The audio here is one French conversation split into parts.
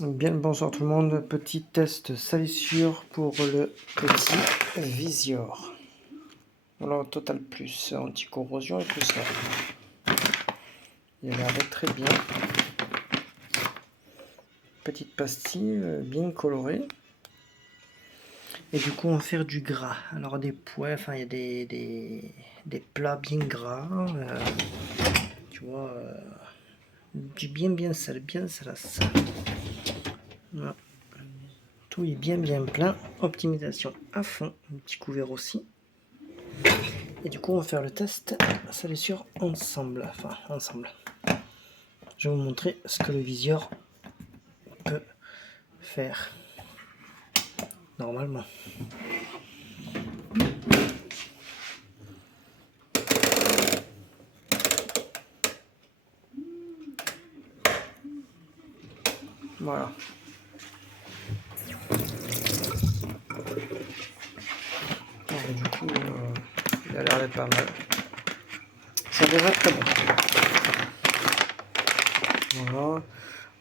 Bien le bonsoir tout le monde, petit test salissure pour le petit Visior. Alors Total Plus, anti-corrosion et tout ça. Il a l'air d'être très bien. Petite pastille bien colorée. Et du coup on va faire du gras. Alors des pois, enfin il y a des plats bien gras. Tu vois, du bien sale, bien salace. Voilà. Tout est bien plein, optimisation à fond, un petit couvert aussi. Et du coup on va faire le test salissure ensemble. Je vais vous montrer ce que le Visior peut faire normalement. Voilà. Alors, du coup, il a l'air d'être pas mal. Ça devrait être très bon. Voilà.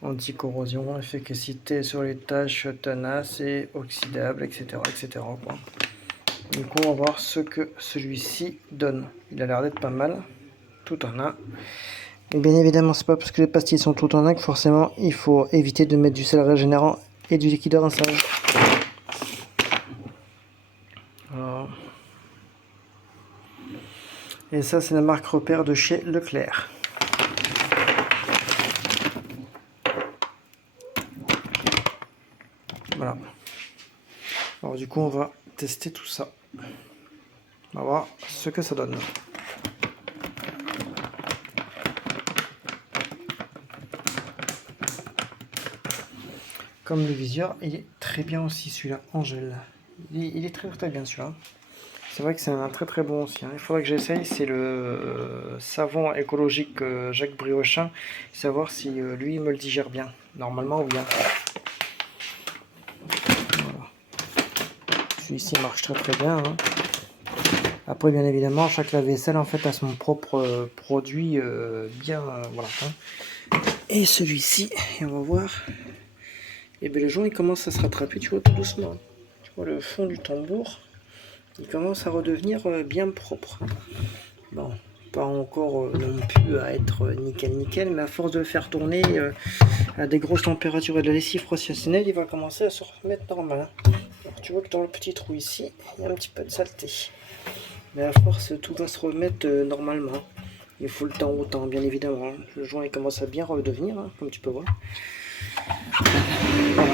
Anti-corrosion, efficacité sur les tâches tenaces et oxydables, etc. quoi. Du coup, on va voir ce que celui-ci donne. Il a l'air d'être pas mal. Tout en un. Et bien évidemment, c'est pas parce que les pastilles sont tout en un que forcément il faut éviter de mettre du sel régénérant et du liquide rinçage. Voilà. Et ça, c'est la marque repère de chez Leclerc. Voilà. Alors du coup, on va tester tout ça. On va voir ce que ça donne. Comme le Visior, il est très bien aussi celui-là, en gel. Il est très bien celui-là. C'est vrai que c'est un très bon aussi. Il faudrait que j'essaye, c'est le savon écologique Jacques Briochin. Savoir si lui il me le digère bien. Normalement, oui. Voilà. Celui-ci marche très bien. Après, bien évidemment, chaque lave-vaisselle en fait a son propre produit bien. Voilà. Et celui-ci, on va voir. Et bien le joint il commence à se rattraper, tu vois, tout doucement. Tu vois le fond du tambour, il commence à redevenir bien propre. Bon, pas encore non plus à être nickel, mais à force de le faire tourner à des grosses températures et de la lessive professionnelle, il va commencer à se remettre normal. Alors, tu vois que dans le petit trou ici, il y a un petit peu de saleté. Mais à force, tout va se remettre normalement. Il faut le temps au temps, bien évidemment. Le joint il commence à bien redevenir, comme tu peux voir. Voilà.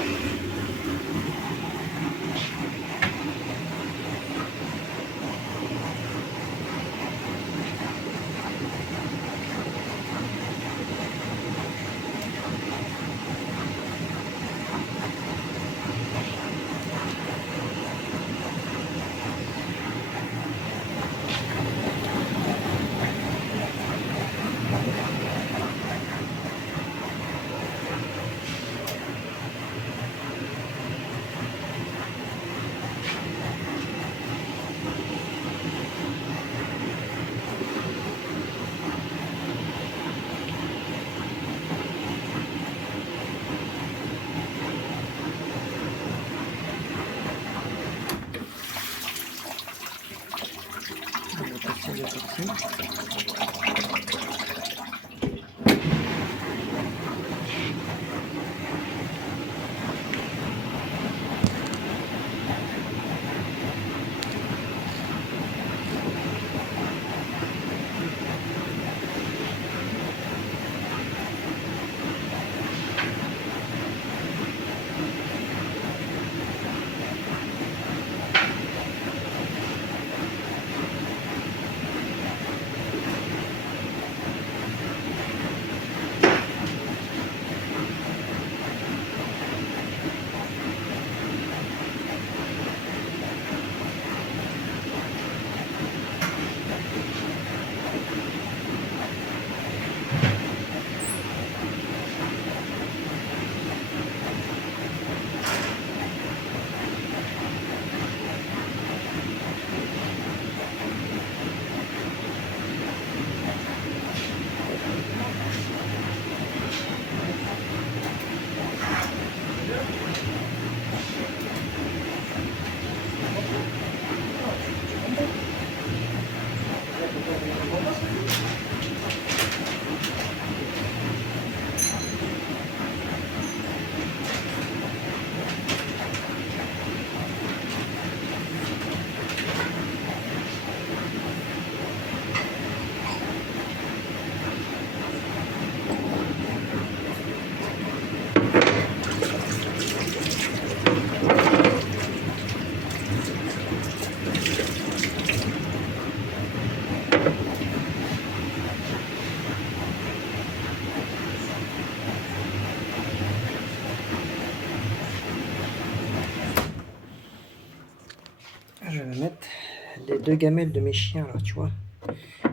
des deux gamelles de mes chiens, là, tu vois.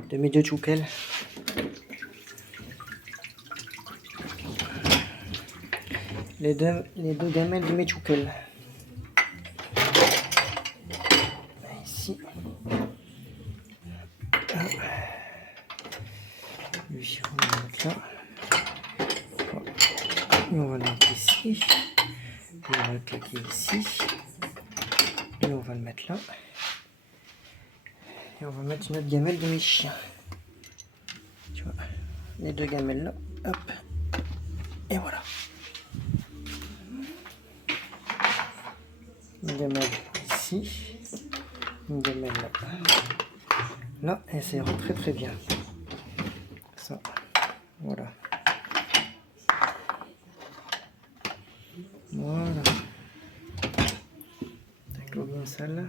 De mes deux tchoukels. Les deux gamelles de mes tchoukels. Ici. Lui, on va le mettre là. Et on va le mettre ici. Et on va le claquer ici. Et on va le mettre là. Et on va mettre une autre gamelle de mes chiens. Tu vois, les deux gamelles là. Hop. Et voilà. Une gamelle ici. Une gamelle là. Là, et ça ira très très bien. Ça. Voilà. Voilà. Tac, l'eau bien sale.